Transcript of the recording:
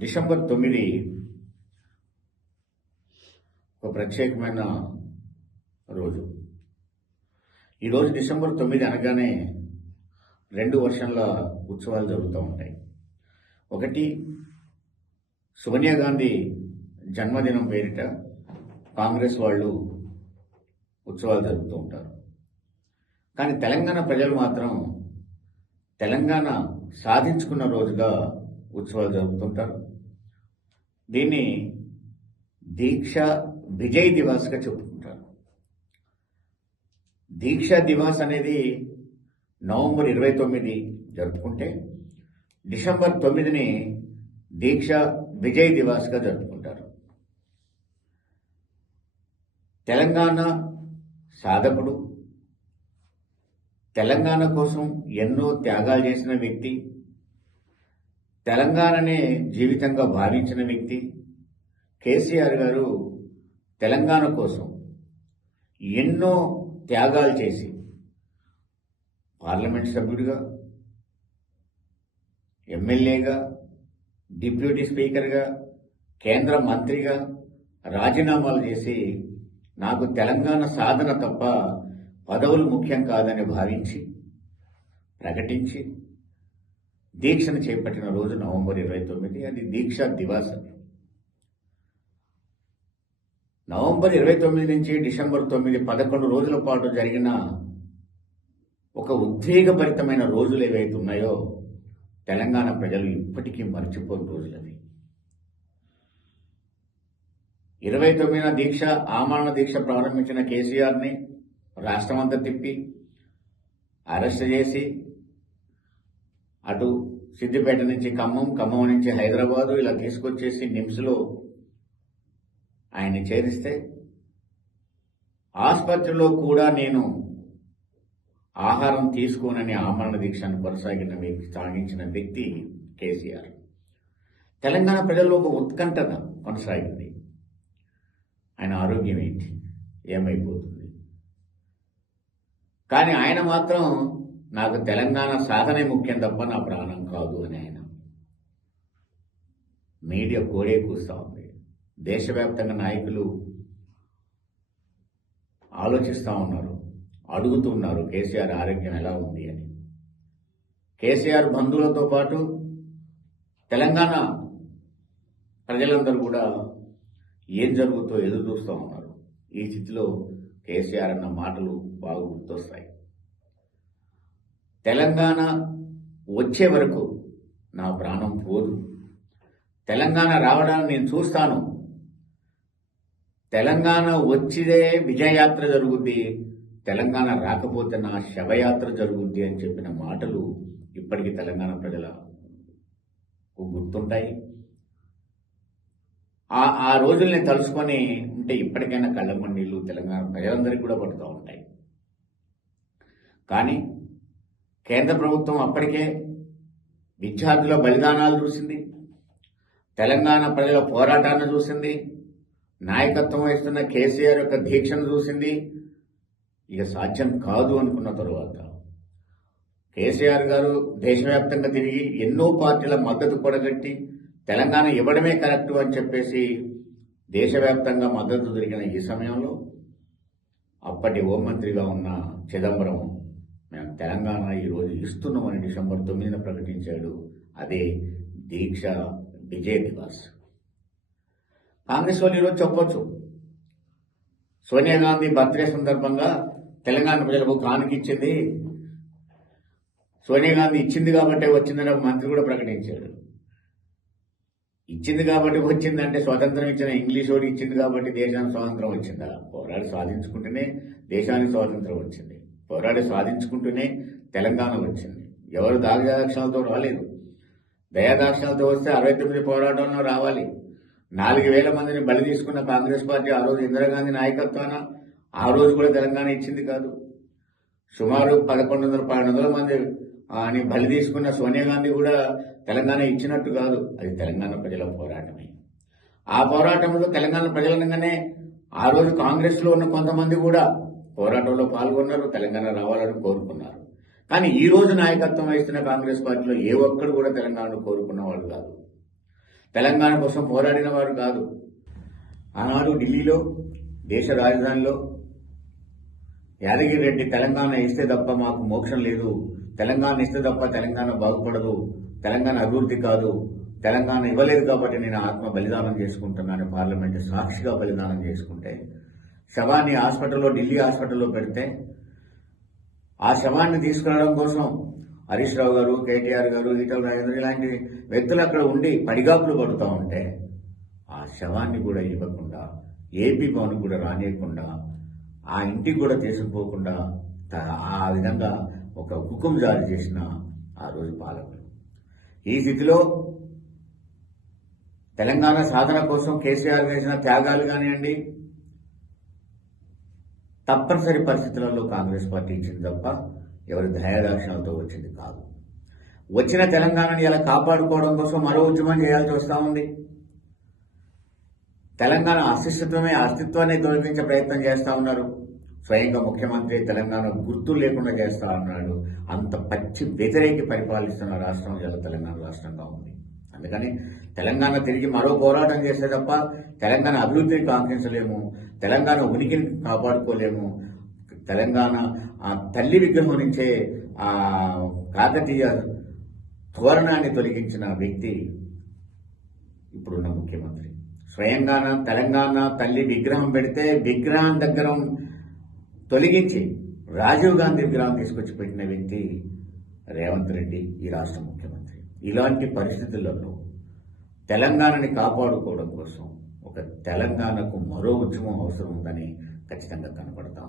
December తొమ్మిది ఒక ప్రత్యేకమైన రోజు. ఈరోజు డిసెంబర్ తొమ్మిది అనగానే రెండు వర్షంల ఉత్సవాలు జరుగుతూ ఉంటాయి. ఒకటి సోనియా గాంధీ జన్మదినం పేరిట కాంగ్రెస్ వాళ్ళు ఉత్సవాలు జరుపుతూ ఉంటారు. కానీ తెలంగాణ ప్రజలు మాత్రం తెలంగాణ సాధించుకున్న రోజుగా ఉత్సవాలు జరుపుతుంటారు. దీన్ని దీక్ష విజయ్ దివాస్గా చెప్పుకుంటారు. దీక్ష దివాస్ అనేది నవంబర్ ఇరవై తొమ్మిది జరుపుకుంటే డిసెంబర్ తొమ్మిదిని దీక్ష విజయ్ దివాస్గా జరుపుకుంటారు. తెలంగాణ సాధకుడు తెలంగాణ కోసం ఎన్నో త్యాగాలు చేసిన వ్యక్తి తెలంగాణనే జీవితంగా భావించిన వ్యక్తి కేసీఆర్ గారు తెలంగాణ కోసం ఎన్నో త్యాగాలు చేసి పార్లమెంట్ సభ్యుడిగా ఎమ్మెల్యేగా డిప్యూటీ స్పీకర్గా కేంద్ర మంత్రిగా రాజీనామాలు చేసి నాకు తెలంగాణ సాధన తప్ప పదవులు ముఖ్యం కాదని భావించి ప్రకటించి దీక్షను చేపట్టిన రోజు నవంబర్ ఇరవై తొమ్మిది అది దీక్షా దివాస్ అని నవంబర్ ఇరవై తొమ్మిది నుంచి డిసెంబర్ తొమ్మిది పదకొండు రోజుల పాటు జరిగిన ఒక ఉద్వేగభరితమైన రోజులు ఏవైతే ఉన్నాయో తెలంగాణ ప్రజలు ఇప్పటికీ మర్చిపోని అవి. ఇరవై తొమ్మిదిన దీక్ష ఆమరణ దీక్ష ప్రారంభించిన కేసీఆర్ని రాష్ట్రమంతా తిప్పి అరెస్ట్ చేసి అటు సిద్దిపేట నుంచి ఖమ్మం ఖమ్మం నుంచి హైదరాబాదు ఇలా తీసుకొచ్చేసి నిమ్స్లో ఆయన్ని చేరిస్తే ఆసుపత్రిలో కూడా నేను ఆహారం తీసుకోనని ఆమరణ దీక్షను కొనసాగిన సాగించిన వ్యక్తి కేసీఆర్. తెలంగాణ ప్రజల్లో ఒక ఉత్కంఠన కొనసాగింది. ఆయన ఆరోగ్యం ఏంటి? ఏమైపోతుంది? కానీ ఆయన మాత్రం నాకు తెలంగాణ సాధనే ముఖ్యం తప్ప నా ప్రాణం కాదు అని ఆయన. మీడియా కోడే కూస్తూ ఉంది. దేశవ్యాప్తంగా నాయకులు ఆలోచిస్తూ ఉన్నారు అడుగుతున్నారు కేసీఆర్ ఆరోగ్యం ఎలా ఉంది అని. కేసీఆర్ బంధువులతో పాటు తెలంగాణ ప్రజలందరూ కూడా ఏం జరుగుతో ఎదురు చూస్తూ ఉన్నారు. ఈ స్థితిలో కేసీఆర్ అన్న మాటలు బాగా గుర్తొస్తాయి. తెలంగాణ వచ్చే వరకు నా ప్రాణం పోదు. తెలంగాణ రావడానికి నేను చూస్తాను. తెలంగాణ వచ్చిదే విజయయాత్ర జరుగుద్ది. తెలంగాణ రాకపోతే నా శవయాత్ర జరుగుద్ది అని చెప్పిన మాటలు ఇప్పటికీ తెలంగాణ ప్రజల గుర్తుంటాయి. ఆ ఆ రోజుల్ని తలుసుకొని ఉంటే ఇప్పటికైనా కళ్ళమ్మ నీళ్ళు తెలంగాణ ప్రజలందరికీ కూడా పడుతూ ఉంటాయి. కానీ కేంద్ర ప్రభుత్వం అప్పటికే విద్యార్థుల బలిదానాలు చూసింది. తెలంగాణ ప్రజల పోరాటాన్ని చూసింది. నాయకత్వం వహిస్తున్న కేసీఆర్ యొక్క దీక్షను చూసింది. ఇక సాధ్యం కాదు అనుకున్న తరువాత కేసీఆర్ గారు దేశవ్యాప్తంగా తిరిగి ఎన్నో పార్టీల మద్దతు కూడగట్టి తెలంగాణ ఇవ్వడమే కరెక్టు అని చెప్పేసి దేశవ్యాప్తంగా మద్దతు దొరికిన ఈ సమయంలో అప్పటి హోంమంత్రిగా ఉన్న చిదంబరం మేము తెలంగాణ ఈరోజు ఇస్తున్నామని డిసెంబర్ తొమ్మిదిన ప్రకటించాడు. అదే దీక్ష విజయ్ దివాస్. కాంగ్రెస్ వాళ్ళు ఈరోజు చెప్పొచ్చు. సోనియా గాంధీ బర్త్డే సందర్భంగా తెలంగాణ ప్రజలకు కానుక ఇచ్చింది. సోనియా గాంధీ ఇచ్చింది కాబట్టి వచ్చిందని ఒక మంత్రి కూడా ప్రకటించాడు. ఇచ్చింది కాబట్టి వచ్చిందంటే స్వాతంత్రం ఇచ్చిన ఇంగ్లీష్ వాడు ఇచ్చింది కాబట్టి దేశానికి స్వాతంత్రం వచ్చిందా? పోరాడు సాధించుకుంటేనే దేశానికి స్వాతంత్రం వచ్చింది. పోరాడి సాధించుకుంటూనే తెలంగాణ వచ్చింది. ఎవరు దాగదాక్షణాలతో రాలేదు. దయాదాక్షణాలతో వస్తే అరవై తొమ్మిది పోరాటంలో రావాలి. నాలుగు వేల మందిని బలి తీసుకున్న కాంగ్రెస్ పార్టీ ఆ రోజు ఇందిరాగాంధీ నాయకత్వాన ఆ రోజు కూడా తెలంగాణ ఇచ్చింది కాదు. సుమారు పదకొండు వందల పన్నెండు వందల మంది అని బలి తీసుకున్న సోనియా గాంధీ కూడా తెలంగాణ ఇచ్చినట్టు కాదు. అది తెలంగాణ ప్రజల పోరాటమే. ఆ పోరాటంలో తెలంగాణ ప్రజలనగానే ఆ రోజు కాంగ్రెస్లో ఉన్న కొంతమంది కూడా పోరాటంలో పాల్గొన్నారు తెలంగాణ రావాలని కోరుకున్నారు. కానీ ఈ రోజు నాయకత్వం వహిస్తున్న కాంగ్రెస్ పార్టీలో ఏ ఒక్కడు కూడా తెలంగాణను కోరుకున్నవాడు కాదు. తెలంగాణ కోసం పోరాడిన వాడు కాదు. ఆనాడు ఢిల్లీలో దేశ రాజధానిలో యాదగిరి రెడ్డి తెలంగాణ ఇస్తే తప్ప మాకు మోక్షం లేదు. తెలంగాణ ఇస్తే తప్ప తెలంగాణ బాగుపడదు. తెలంగాణ అభివృద్ధి కాదు. తెలంగాణ ఇవ్వలేదు కాబట్టి నేను ఆత్మ బలిదానం చేసుకుంటున్నాను పార్లమెంట్ సాక్షిగా బలిదానం చేసుకుంటే శవాన్ని హాస్పిటల్లో ఢిల్లీ హాస్పిటల్లో పెడితే ఆ శవాన్ని తీసుకురావడం కోసం హరీష్ రావు గారు కేటీఆర్ గారు ఈటల రాజేంద్ర ఇలాంటి వ్యక్తులు అక్కడ ఉండి పడిగాపులు పడుతూ ఉంటే ఆ శవాన్ని కూడా ఇవ్వకుండా ఏపీ భవన్ కూడా రానియకుండా ఆ ఇంటికి కూడా తీసుకుపోకుండా ఆ విధంగా ఒక హుకుం జారీ చేసిన ఆ రోజు పాలకులు. ఈ స్థితిలో తెలంగాణ సాధన కోసం కేసీఆర్ చేసిన త్యాగాలు కానివ్వండి తప్పనిసరి పరిస్థితులలో కాంగ్రెస్ పార్టీ ఇచ్చింది తప్ప ఎవరి దయాదాక్షణలతో వచ్చింది కాదు. వచ్చిన తెలంగాణని ఇలా కాపాడుకోవడం కోసం మరో ఉద్యమం చేయాల్సి వస్తూ ఉంది. తెలంగాణ అస్తిత్వమే అస్తిత్వాన్ని తొలగించే ప్రయత్నం చేస్తూ ఉన్నారు. స్వయంగా ముఖ్యమంత్రి తెలంగాణ గుర్తు లేకుండా చేస్తా ఉన్నాడు. అంత పచ్చి వ్యతిరేకి పరిపాలిస్తున్న రాష్ట్రం ఇలా తెలంగాణ రాష్ట్రంగా ఉంది. అందుకని తెలంగాణ తిరిగి మరో పోరాటం చేస్తే తప్ప తెలంగాణ అభివృద్ధిని కాంక్షించలేము తెలంగాణ ఉనికిని కాపాడుకోలేము. తెలంగాణ తల్లి విగ్రహం నుంచే కాకతీయ తోరణాన్ని తొలగించిన వ్యక్తి ఇప్పుడున్న ముఖ్యమంత్రి. స్వయంగాన తెలంగాణ తల్లి విగ్రహం పెడితే విగ్రహం దగ్గర తొలగించి రాజీవ్ గాంధీ విగ్రహం తీసుకొచ్చి పెట్టిన వ్యక్తి రేవంత్ రెడ్డి ఈ రాష్ట్ర ముఖ్యమంత్రి. ఇలాంటి పరిస్థితులలో తెలంగాణని కాపాడుకోవడం కోసం ఒక తెలంగాణకు మరో ఉద్యమం అవసరం ఉందని ఖచ్చితంగా కనపడతా